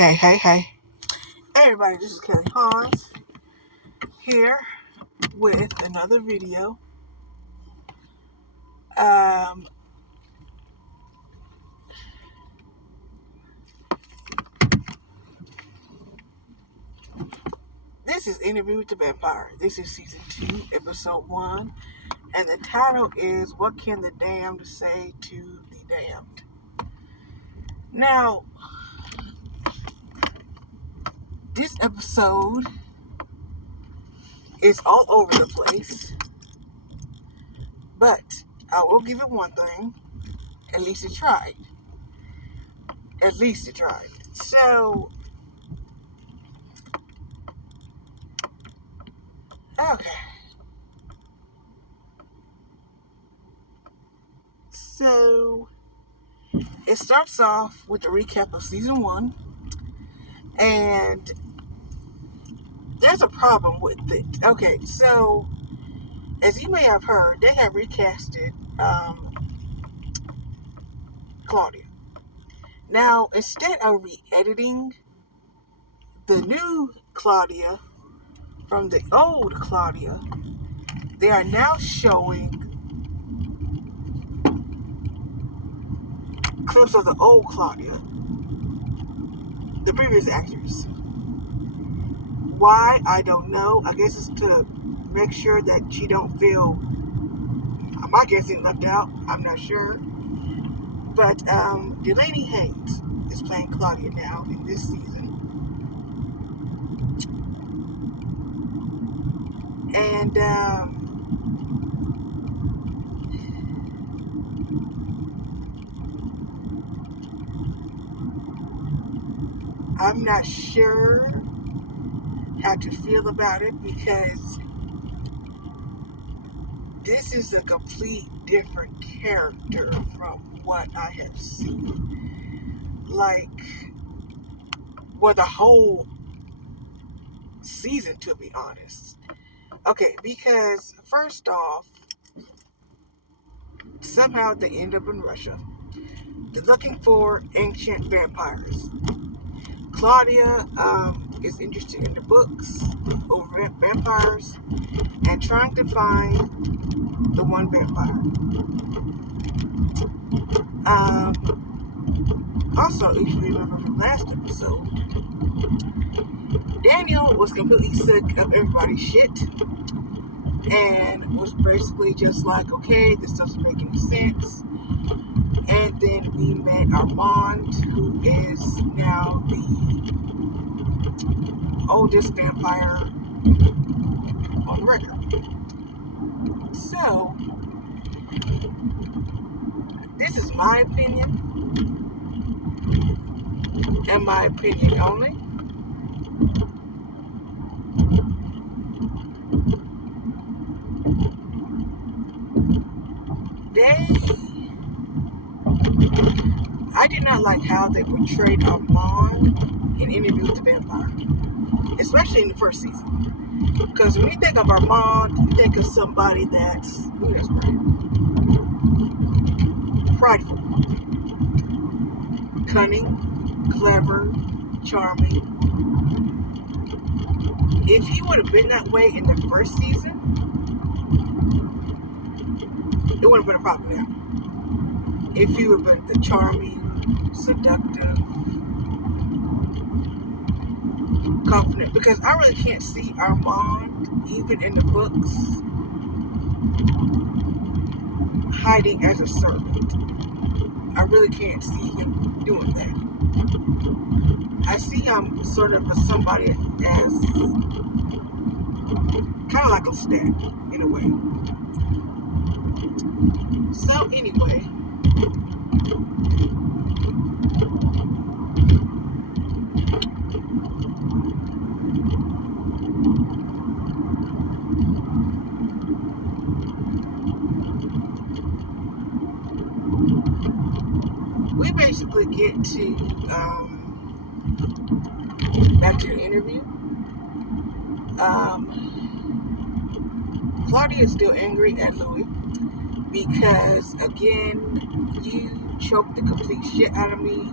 Hey. Everybody, this is Kelly Hans here with another video. This is Interview with the Vampire. This is Season 2, Episode 1. And the title is, What Can the Damned Say to the Damned? Now, this episode is all over the place. But I will give it one thing. At least it tried. So, okay. So, it starts off with a recap of Season 1. And there's a problem with it. Okay, so, as you may have heard, they have recasted Claudia. Now, instead of re-editing the new Claudia from the old Claudia, they are now showing clips of the old Claudia, the previous actors. Why? I don't know. I guess it's to make sure that she don't feel, my guessing, left out. I'm not sure. But Delaney Haynes is playing Claudia now in this season. And I'm not sure how to feel about it, because this is a complete different character from what I have seen. The whole season, to be honest. Okay, because first off, somehow they end up in Russia. They're looking for ancient vampires. Claudia is interested in the books over vampires and trying to find the one vampire. Also, if you remember from last episode, Daniel was completely sick of everybody's shit and was basically just like, okay, this doesn't make any sense. And then we met Armand, who is now the oldest vampire on record. So, this is my opinion, and my opinion only. I did not like how they portrayed Armand in Interview with the Vampire, especially in the first season. Because when you think of Armand, you think of somebody that's prideful, cunning, clever, charming. If he would have been that way in the first season, it wouldn't have been a problem now. If he would have been the charming, seductive, confident, because I really can't see Armand, even in the books, hiding as a servant. I really can't see him doing that. I see him sort of as somebody as kind of like a staff in a way. So anyway, we basically get to back to the interview. Claudia is still angry at Louis because, again, you choked the complete shit out of me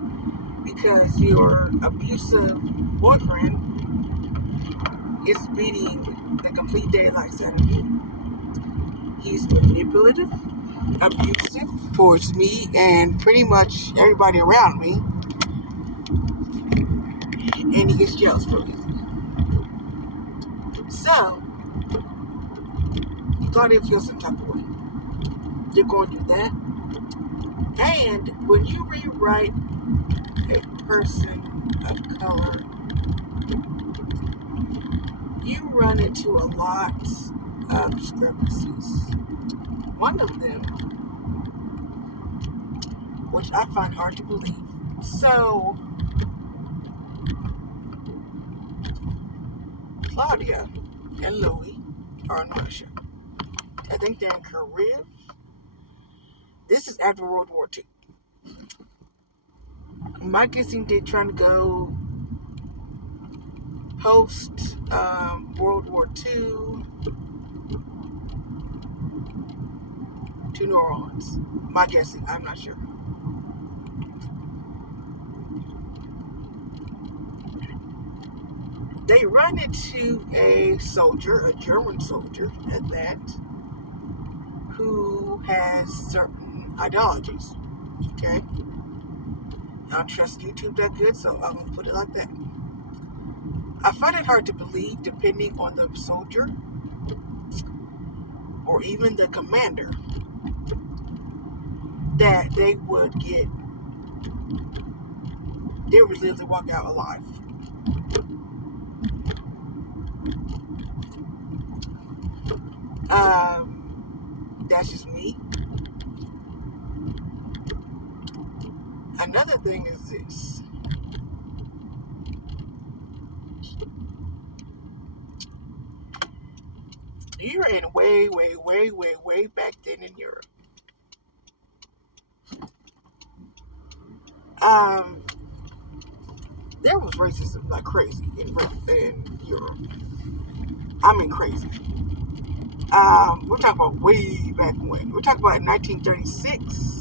because your abusive boyfriend is beating the complete daylights out of you. He's manipulative, abusive towards me and pretty much everybody around me, and he gets jealous for me. So, Claudia feels some type of way. You're going through that. And when you rewrite a person of color, you run into a lot of discrepancies. One of them, which I find hard to believe. So, Claudia and Louis are in Russia. I think they're in Korea. This is after World War II. My guessing they're trying to go post World War II to New Orleans. My guessing, I'm not sure. They run into a soldier, a German soldier at that, who has certain ideologies. Okay? I don't trust YouTube that good, so I'm going to put it like that. I find it hard to believe, depending on the soldier or even the commander, that they would literally walk out alive. That's just me. Another thing is this. You're in way back then in Europe. There was racism like crazy in Europe. I mean crazy. We're talking about way back when. We're talking about 1936.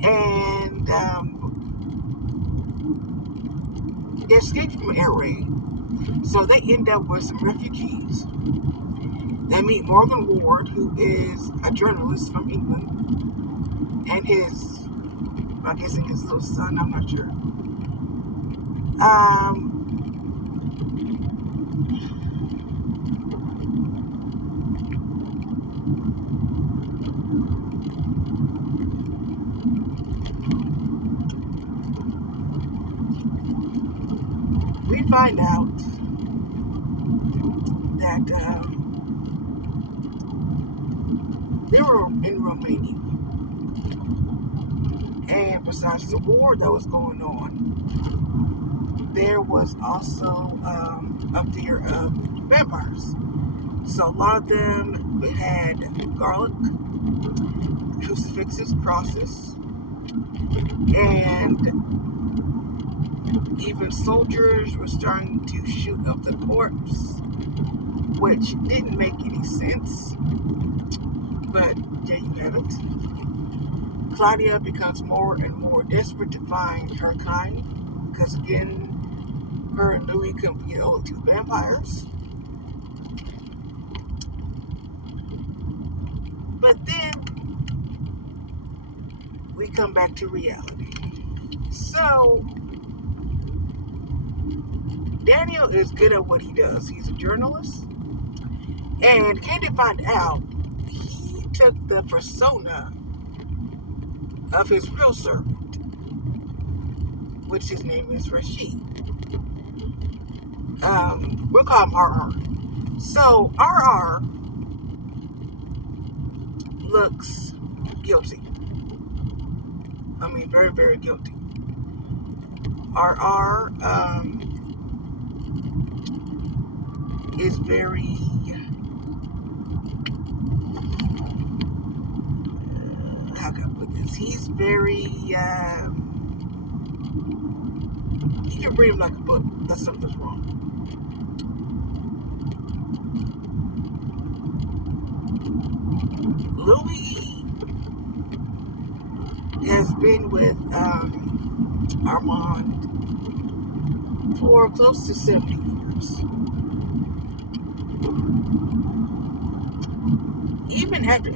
And they escaped from an air raid. So they end up with some refugees. They meet Morgan Ward, who is a journalist from England, and I'm guessing his little son, I'm not sure. We find out that they were in Romania. And besides the war that was going on, there was also a fear of vampires. So a lot of them had garlic, crucifixes, crosses, and even soldiers were starting to shoot up the corpse, which didn't make any sense, but there you have it. Claudia becomes more and more desperate to find her kind, because again, her and Louis couldn't be the only two vampires. But then we come back to reality. So Daniel is good at what he does. He's a journalist. And came to find out, he took the persona of his real servant, which his name is Rashid. We'll call him RR. So RR looks guilty. I mean, very, very guilty. RR is very how can I put this? He's very you can read him like a book. That's something's wrong. Louis has been with Armand for close to 70 years. Even after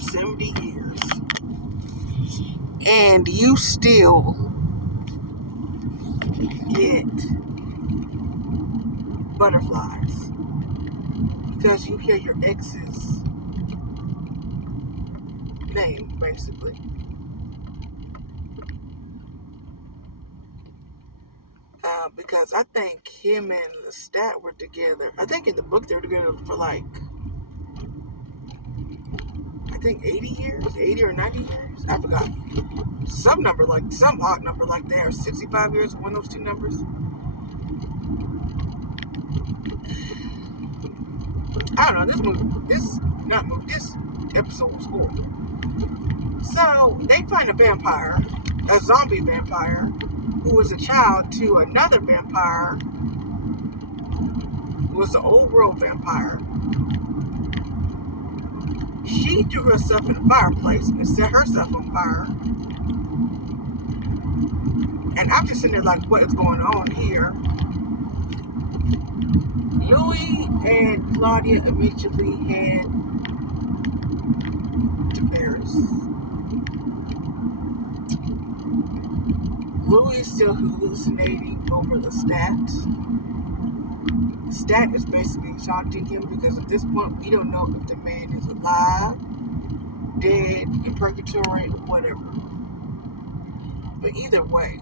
70 years, and you still get butterflies because you hear your ex's name, basically. Because I think him and Lestat were together. I think in the book they were together for 80 years, 80 or 90 years. I forgot. Some odd number like that, or 65 years, one of those two numbers. I don't know. This episode was horrible. So they find a zombie vampire, who was a child to another vampire, who was an old world vampire. She threw herself in the fireplace and set herself on fire. And I'm just sitting there like, what is going on here? Louis and Claudia eventually head to Paris. Louis is still hallucinating over the stat. The stat is basically taunting him because at this point we don't know if the man is alive, dead, in purgatory, or whatever. But either way,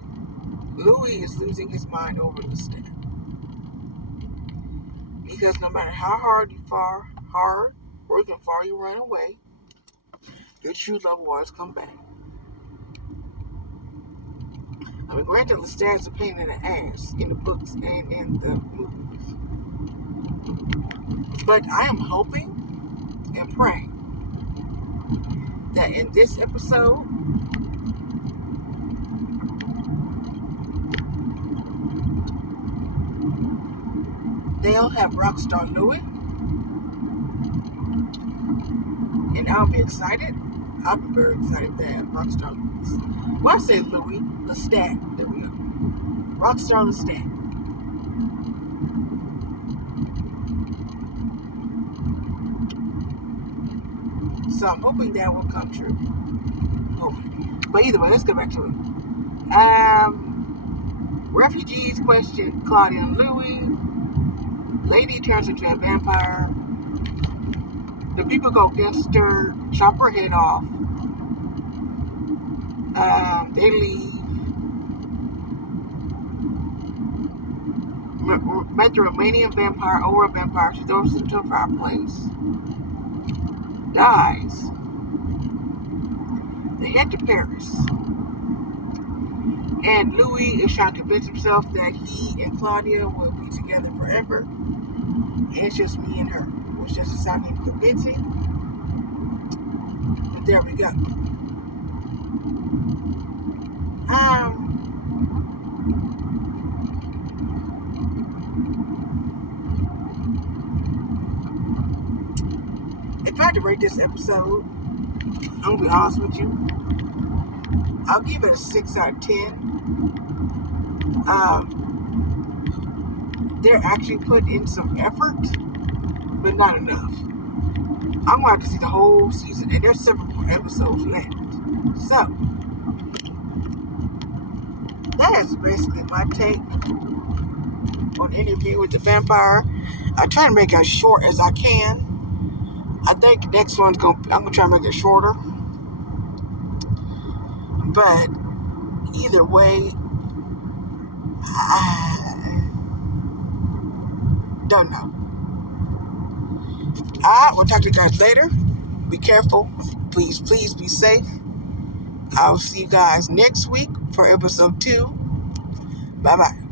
Louis is losing his mind over the stat. Because no matter how hard or even far you run away, your true love will always come back. I mean, granted, Lestat's a pain in the ass in the books and in the movies. But I am hoping and praying that in this episode, they'll have Rockstar Louis. And I'll be excited. I'll be very excited to have Rockstar Louis. Well, I say Louis, Lestat. There we go. Rockstar Lestat. So I'm hoping that will come true. But either way, let's get back to it. Refugees question Claudia and Louis. Lady turns into a vampire. The people go against her, chop her head off. They leave. Met the Romanian vampire, over a vampire. She throws him into a fireplace. Dies. They head to Paris. And Louis is trying to convince himself that he and Claudia will be together forever. And it's just me and her. Which doesn't sound even convincing. But there we go. If I had to rate this episode, I'm going to be honest with you, I'll give it a 6 out of 10. They're actually put in some effort, but not enough. I'm going to have to see the whole season, and there's several more episodes left. So, that is basically my take on Interview with the Vampire. I try to make it as short as I can. I think the next one's I'm going to try to make it shorter. But either way, I don't know. We'll talk to you guys later. Be careful. Please be safe. I'll see you guys next week for episode 2. Bye-bye.